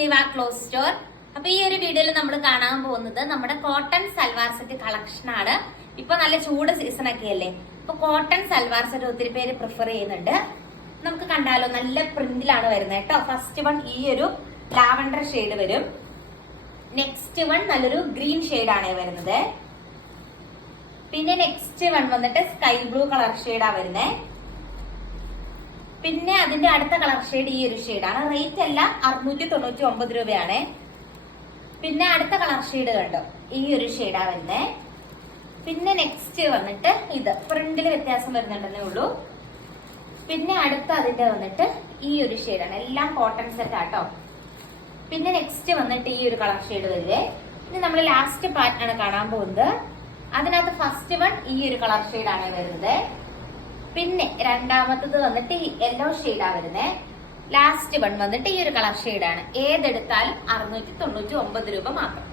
നിവ cloth store. അപ്പൊ ഈ ഒരു വീഡിയോയിൽ നമ്മൾ കാണാൻ പോകുന്നത് നമ്മുടെ കോട്ടൺ സൽവാർ സെറ്റ് കളക്ഷൻ ആണ്. ഇപ്പൊ നല്ല ചൂട് സീസൺ ഒക്കെ അല്ലേ, അപ്പൊ കോട്ടൺ സൽവാർ സെറ്റ് ഒത്തിരി പേര് പ്രിഫർ ചെയ്യുന്നുണ്ട്. നമുക്ക് കണ്ടാലോ, നല്ല പ്രിന്റിലാണ് വരുന്നത് കേട്ടോ. ഫസ്റ്റ് വൺ ഈ ഒരു ലാവൻഡർ ഷെയ്ഡ് വരും. നെക്സ്റ്റ് വൺ നല്ലൊരു ഗ്രീൻ ഷെയ്ഡ് ആണ് വരുന്നത്. പിന്നെ നെക്സ്റ്റ് വൺ വന്നിട്ട് സ്കൈ ബ്ലൂ കളർ ഷെയ്ഡാ വരുന്നത്. പിന്നെ അതിന്റെ അടുത്ത കളർ ഷെയ്ഡ് ഈ ഒരു ഷെയ്ഡാണ്. റേറ്റ് എല്ലാം 699 രൂപയാണ്. പിന്നെ അടുത്ത കളർ ഷെയ്ഡ് കണ്ടോ, ഈ ഒരു ഷെയ്ഡാ വരുന്നത്. പിന്നെ നെക്സ്റ്റ് വന്നിട്ട് ഇത് പ്രിന്റിൽ വ്യത്യാസം വരുന്നുണ്ടെന്നേ ഉള്ളൂ. പിന്നെ അടുത്ത അതിന്റെ വന്നിട്ട് ഈ ഒരു ഷെയ്ഡാണ്. എല്ലാം കോട്ടൺ സെറ്റ് ആട്ടോ. പിന്നെ നെക്സ്റ്റ് വന്നിട്ട് ഈ ഒരു കളർ ഷെയ്ഡ് വരുന്നത്. ഇനി നമ്മൾ ലാസ്റ്റ് പാറ്റേൺ കാണാൻ പോകുന്നത്. അതിനകത്ത് ഫസ്റ്റ് വൺ ഈ ഒരു കളർ ഷെയ്ഡാണ് വരുന്നത്. പിന്നെ രണ്ടാമത്തത് വന്നിട്ട് ഈ യെല്ലോ ഷെയ്ഡാ വരുന്നത്. ലാസ്റ്റ് വൺ വന്നിട്ട് ഈ ഒരു കളർ ഷെയ്ഡാണ്. ഏതെടുത്താലും 699 രൂപ മാത്രം.